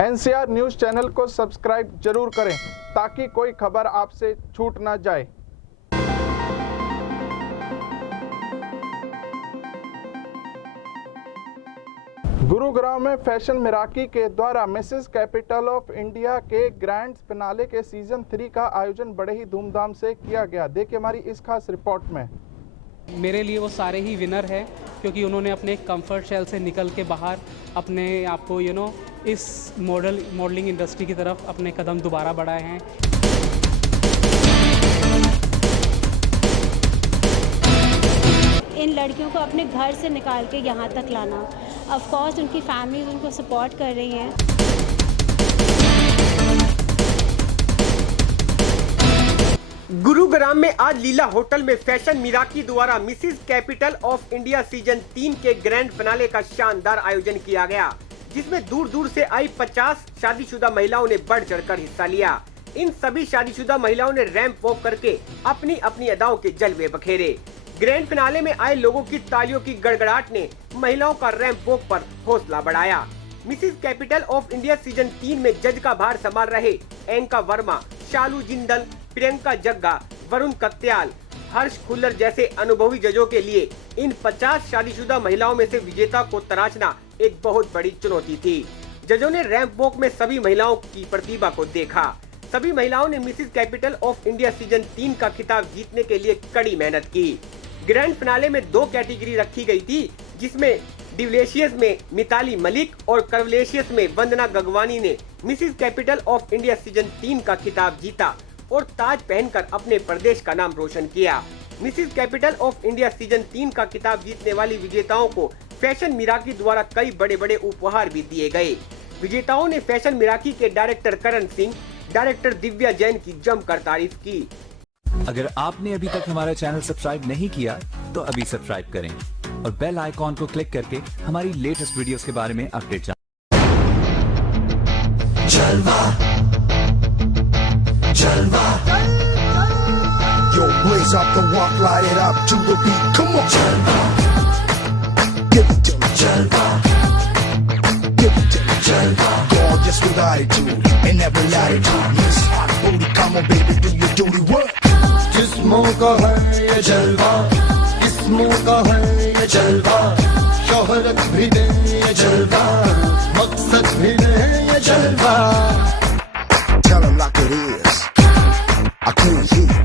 NCR news channel को subscribe जरूर करें ताकि कोई खबर आपसे छूट ना जाए। गुरुग्राम में फैशन मिराकी के द्वारा मिसेस कैपिटल ऑफ इंडिया के ग्रैंड फिनाले के सीजन 3 का आयोजन बड़े ही धूमधाम से किया गया। देखिए हमारी इस खास रिपोर्ट में। मेरे लिए वो सारे ही विनर हैं क्योंकि उन्होंने अपने कंफर्ट शेल से निकल के बाहर अपने आप को इस मॉडलिंग इंडस्ट्री की तरफ अपने कदम दोबारा बढ़ाए हैं। इन लड़कियों को अपने घर से निकाल के यहाँ तक लाना, ऑफ कोर्स उनकी फैमिलीज उनको सपोर्ट कर रही हैं। गुरुग्राम में आज लीला होटल में फैशन मिराकी द्वारा Mrs capital of India season 3 के ग्रैंड फिनाले का शानदार आयोजन किया गया, जिसमें दूर दूर से आई 50 शादीशुदा महिलाओं ने बढ़ चढ़कर हिस्सा लिया। इन सभी शादीशुदा महिलाओं ने रैंप वॉक करके अपनी अपनी अदाओं के जलवे बखेरे। ग्रैंड फिनाले में आए लोगों की तालियों की गड़गड़ाहट ने महिलाओं का रैंप वॉक पर हौसला बढ़ाया। Mrs capital of India season 3 में जज का भार संभाल रहे एंका वर्मा, शालू जिंदल, प्रियंका जग्गा, वरुण कत्याल, हर्ष खुल्लर जैसे अनुभवी जजों के लिए इन 50 शादीशुदा महिलाओं में से विजेता को तराशना एक बहुत बड़ी चुनौती थी। जजों ने रैंप वॉक में सभी महिलाओं की प्रतिभा को देखा। सभी महिलाओं ने Mrs capital of India season 3 का खिताब जीतने के लिए कड़ी मेहनत की। ग्रैंड फिनाले में 2 कैटेगरी रखी गई थी, जिसमें डिवलेशियस में मिताली मलिक और कर्वलेशियस में वंदना गगवानी ने Mrs capital of India season 3 का खिताब जीता और ताज पहनकर अपने प्रदेश का नाम रोशन किया। Mrs capital of India season 3 का खिताब जीतने वाली विजेताओं को फैशन मिराकी द्वारा कई बड़े बड़े उपहार भी दिए गए। विजेताओं ने फैशन मिराकी के डायरेक्टर करण सिंह, डायरेक्टर दिव्या जैन की जमकर तारीफ की। अगर आपने अभी तक हमारा चैनल सब्सक्राइब नहीं किया तो अभी सब्सक्राइब करें और बेल आइकॉन को क्लिक करके हमारी लेटेस्ट वीडियोस के बारे में अपडेट जानें। जलवा जलवा Yo, blaze up the walk, light it up to the beat. Come on, Jalva. Give it to me, Jalva. Give it to me, Jalva. Gorgeous with attitude in every latitude. Miss hot booty, come on, baby, do your duty work. जिस्मों का है ये जलवा, किस्मों का है ये जलवा, शोहरत भी दे ये जलवा, मकसद भी दे ये जलवा. Tell 'em like it is. I can't hear.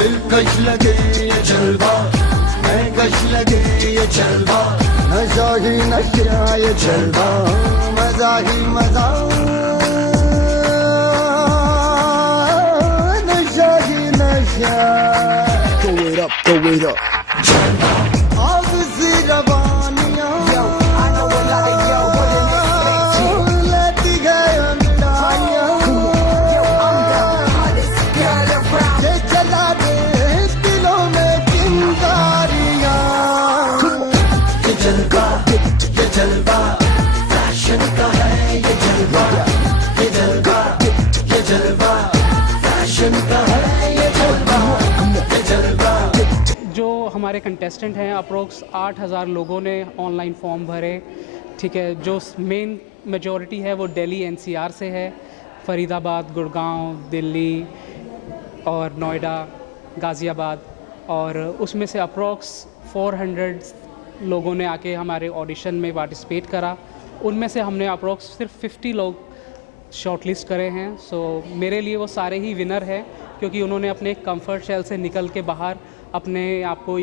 दिलकश लगे ये जलवा, मैं कश लगे ये जलवा, नशा ही नशा ये जलवा, मजा ही मजा, नशा ही नशा. Go it up, go it up. जलवा. आग सी रवानियां. Yo, I know a lot of yo, what in this place here. लेती गए अंगड़ाइयां. Yo, I'm the hottest girl around. ये जला दे दिलों में चिंगारियां. ये जलवा, ये जलवा, फैशन का है ये जलवा. ये जलवा, ये जलवा, फैशन का है ये जलवा. ये जलवा. जो हमारे कंटेस्टेंट हैं अप्रोक्स 8000 लोगों ने ऑनलाइन फॉर्म भरे। ठीक है, जो मेन मेजॉरिटी है वो दिल्ली एनसीआर से है, फरीदाबाद, गुड़गांव, दिल्ली और नोएडा, गाज़ियाबाद, और उसमें से अप्रोक्स 400 लोगों ने आके हमारे ऑडिशन में पार्टिसिपेट करा। उनमें से हमने अप्रोक्स सिर्फ 50 लोग शॉर्टलिस्ट करे हैं। सो मेरे लिए वो सारे ही विनर हैं क्योंकि उन्होंने अपने कंफर्ट शेल से निकल के बाहर अपने आप को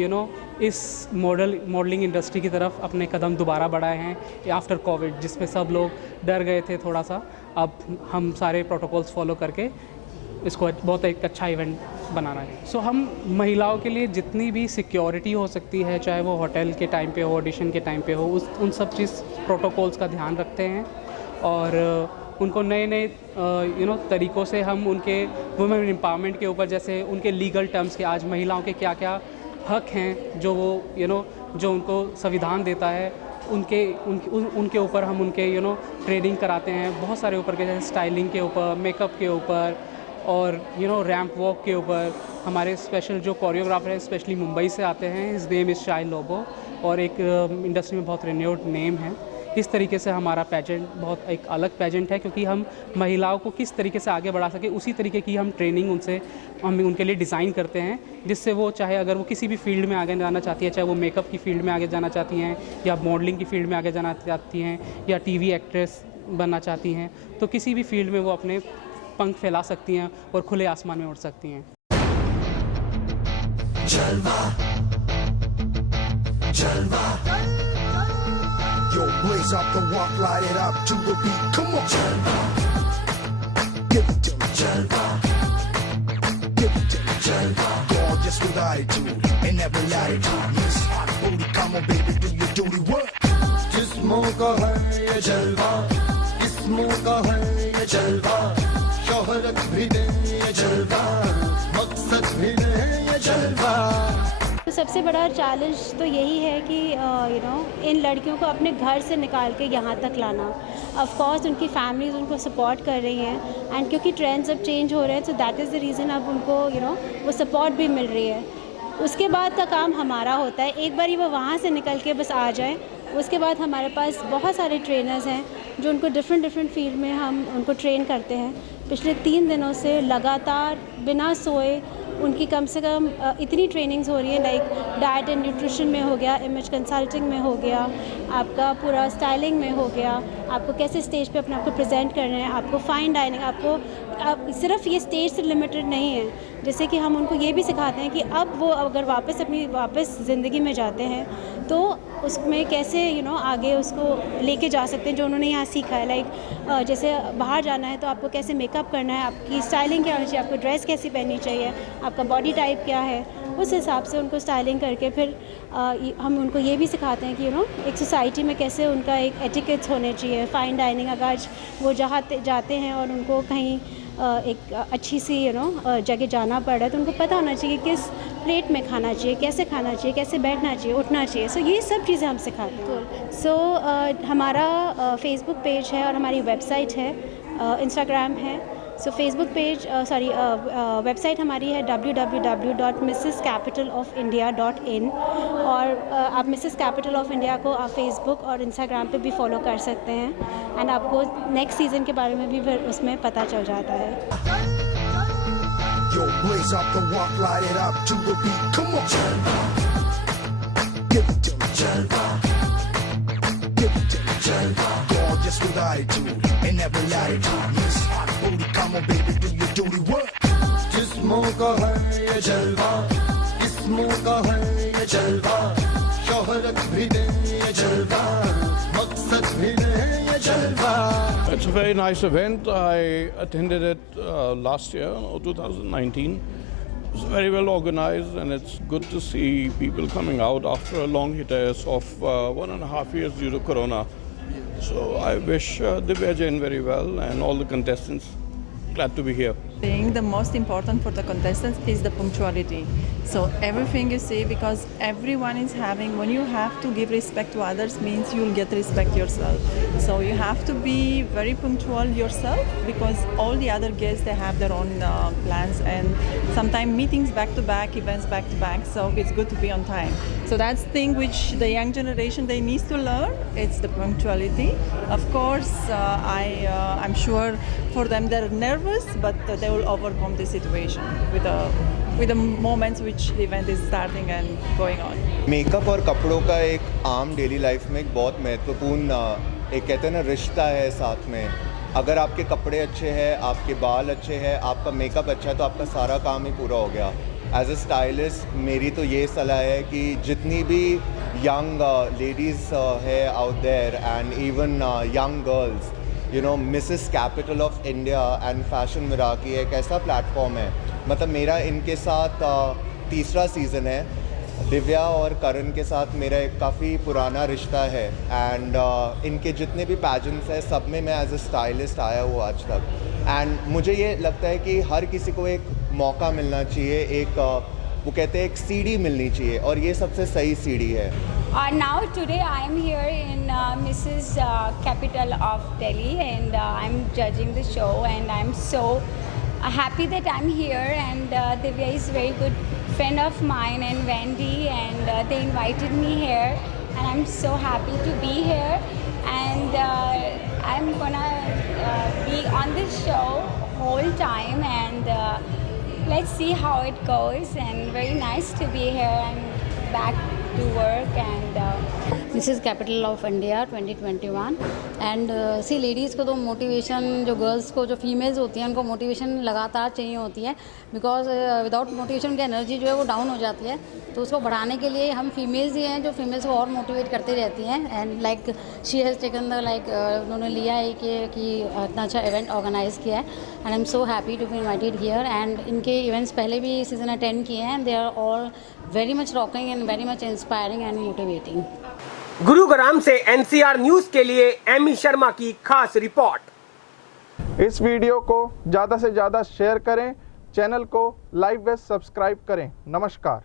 इस मॉडलिंग इंडस्ट्री की तरफ अपने कदम दोबारा बढ़ाए हैं आफ्टर कोविड, जिसमें सब लोग डर गए थे थोड़ा सा। अब हम सारे प्रोटोकॉल्स फॉलो करके इसको बहुत एक अच्छा इवेंट बनाना है। सो हम महिलाओं के लिए जितनी भी सिक्योरिटी हो सकती है, चाहे वो होटल के टाइम पे हो, ऑडिशन के टाइम पे हो, उन सब चीज़ प्रोटोकॉल्स का ध्यान रखते हैं और उनको नए नए तरीक़ों से हम उनके वुमेन एम्पावरमेंट के ऊपर, जैसे उनके लीगल टर्म्स के, आज महिलाओं के क्या क्या हक हैं जो वो जो उनको संविधान देता है, उनके ऊपर हम उनके ट्रेनिंग कराते हैं बहुत सारे ऊपर के, जैसे स्टाइलिंग के ऊपर, मेकअप के ऊपर और रैंप वॉक के ऊपर। हमारे स्पेशल जो कोरियोग्राफर हैं स्पेशली मुंबई से आते हैं, his name is Shahil Lobo और एक इंडस्ट्री में बहुत रिन्यूड नेम है। इस तरीके से हमारा पेजेंट बहुत एक अलग पेजेंट है, क्योंकि हम महिलाओं को किस तरीके से आगे बढ़ा सके उसी तरीके की हम ट्रेनिंग हम उनके लिए डिज़ाइन करते हैं, जिससे वो चाहे अगर वो किसी भी फील्ड में आगे जाना चाहती है, चाहे वो मेकअप की फील्ड में आगे जाना चाहती हैं या मॉडलिंग की फील्ड में आगे जाना चाहती हैं या टीवी एक्ट्रेस बनना चाहती हैं, तो किसी भी फील्ड में वो अपने पंख फैला सकती हैं और खुले आसमान में उड़ सकती हैं। जलवा जलवा Yo, blaze up the walk, light it up to the beat. Come on, Jalva. Give it to me, Jalva. Give it to me, Jalva. Gorgeous with attitude in every latitude. Miss hot booty, come on, baby, do your duty work. जिस्मों का है ये जलवा, जिस्मों का है ये जलवा. शोहरत भी दे ये जलवा, मकसद भी दे ये जलवा. तो सबसे बड़ा चैलेंज तो यही है कि इन लड़कियों को अपने घर से निकाल के यहाँ तक लाना। ऑफ कोर्स उनकी फैमिलीज उनको सपोर्ट कर रही हैं, एंड क्योंकि ट्रेंड्स अब चेंज हो रहे हैं, तो दैट इज़ द रीज़न अब उनको वो सपोर्ट भी मिल रही है। उसके बाद का काम हमारा होता है, एक बार वो वहाँ से निकल के बस आ जाए, उसके बाद हमारे पास बहुत सारे ट्रेनर्स हैं जो उनको डिफरेंट फील्ड में हम उनको ट्रेन करते हैं। पिछले 3 दिनों से लगातार बिना सोए उनकी कम से कम इतनी ट्रेनिंग्स हो रही है, लाइक डाइट एंड न्यूट्रिशन में हो गया, इमेज कंसल्टिंग में हो गया, आपका पूरा स्टाइलिंग में हो गया, आपको कैसे स्टेज पे अपने आप को प्रेजेंट करना है, आपको फाइन डाइनिंग, आपको सिर्फ ये स्टेज से लिमिटेड नहीं है। जैसे कि हम उनको ये भी सिखाते हैं कि अब वो अगर वापस ज़िंदगी में जाते हैं तो उसमें कैसे आगे उसको लेके जा सकते हैं जो उन्होंने यहाँ सीखा है। लाइक जैसे बाहर जाना है तो आपको कैसे मेकअप करना है, आपकी स्टाइलिंग क्या होनी चाहिए, आपको ड्रेस कैसी पहननी चाहिए, आपका बॉडी टाइप क्या है, उस हिसाब से उनको स्टाइलिंग करके फिर हम उनको ये भी सिखाते हैं कि एक सोसाइटी में कैसे उनका एक एटिकेट्स होने चाहिए, फ़ाइन डाइनिंग। अगर वो जहाँ जाते हैं और उनको कहीं एक अच्छी सी जगह जाना पड़ रहा है तो उनको पता होना चाहिए किस प्लेट में खाना चाहिए, कैसे खाना चाहिए, कैसे बैठना चाहिए, उठना चाहिए। सो ये सब चीज़ें हम सिखाते हैं। सो हमारा फेसबुक पेज है और हमारी वेबसाइट है, इंस्टाग्राम है। सो फेसबुक पेज वेबसाइट हमारी है www.mrscapitalofIndia.in, और आप मिसेस कैपिटल ऑफ इंडिया को आप फेसबुक और इंस्टाग्राम पे भी फॉलो कर सकते हैं, एंड आपको नेक्स्ट सीज़न के बारे में भी फिर उसमें पता चल जाता है। Yo, blaze up the walk, light it up to the beat. Come on, Jalva. Give it to me, Jalva. Give it to me, Jalva. Gorgeous with attitude in every latitude. Miss hot booty, come on, baby, do your duty work. जिस्मों का है ये जलवा, जिस्मों का है ये जलवा. शोहरत भी दे ये जलवा, मकसद भी दे ये जलवा. It's a very nice event. I attended it last year, 2019. It was very well organized, and it's good to see people coming out after a long hiatus of 1.5 years due to Corona. So I wish Divya Jain very well and all the contestants. Glad to be here. The most important for the contestants is the punctuality. So everything you see, because everyone is having, when you have to give respect to others, means you'll get respect yourself. So you have to be very punctual yourself, because all the other guests, they have their own plans, and sometimes meetings back to back, events back to back. So it's good to be on time. So that's the thing which the young generation, they need to learn. It's the punctuality. Of course, I'm sure for them they're nervous, but they will overcome the situation with the moments which the event is starting and going on. Makeup और कपड़ों का एक आम daily life में एक बहुत महत्वपूर्ण एक कहते हैं ना रिश्ता है साथ में। अगर आपके कपड़े अच्छे हैं, आपके बाल अच्छे हैं, आपका मेकअप अच्छा है, तो आपका सारा काम ही पूरा हो गया। एज अ स्टाइलिस्ट मेरी तो ये सलाह है कि जितनी भी यंग लेडीज़ है out there and even young girls, Mrs capital of India and fashion Miraki एक ऐसा प्लेटफॉर्म है। मतलब मेरा इनके साथ तीसरा सीज़न है। दिव्या और करण के साथ मेरा एक काफ़ी पुराना रिश्ता है, एंड इनके जितने भी पैजेंट्स हैं सब में मैं एज अ स्टाइलिस्ट आया हूँ आज तक। एंड मुझे ये लगता है कि हर किसी को एक मौका मिलना चाहिए, एक वो कहते हैं एक सीढ़ी मिलनी चाहिए, और ये सबसे सही सीढ़ी है। Now today I am here in Mrs. Capital of Delhi, and I'm judging the show, and I'm so happy that I'm here, and Divya is a very good friend of mine, and Wendy, and they invited me here, and I'm so happy to be here. and I'm gonna be on this show whole time, and let's see how it goes. And very nice to be here and back to work. And this is capital of India 2021 and see ladies को तो motivation, जो girls को, जो females होती हैं उनको motivation लगातार चाहिए होती है, बिकॉज विदाउट मोटिवेशन उनकी एनर्जी जो है वो डाउन हो जाती है। तो उसको बढ़ाने के लिए हम फीमेल्स ही हैं जो फीमेल्स को और मोटिवेट करते रहती हैं। And like she has taken the उन्होंने लिया है कि इतना अच्छा इवेंट ऑर्गेनाइज़ किया है and I am so happy to be invited here. And इनके इवेंट्स पहले भी सीजन अटेंड किए हैं, they are all very much rocking and very much inspiring and motivating. Gurugram से एनसीआर न्यूज के लिए एमी शर्मा की खास रिपोर्ट। इस वीडियो को ज़्यादा से ज़्यादा शेयर करें, चैनल को लाइक व सब्सक्राइब करें। नमस्कार।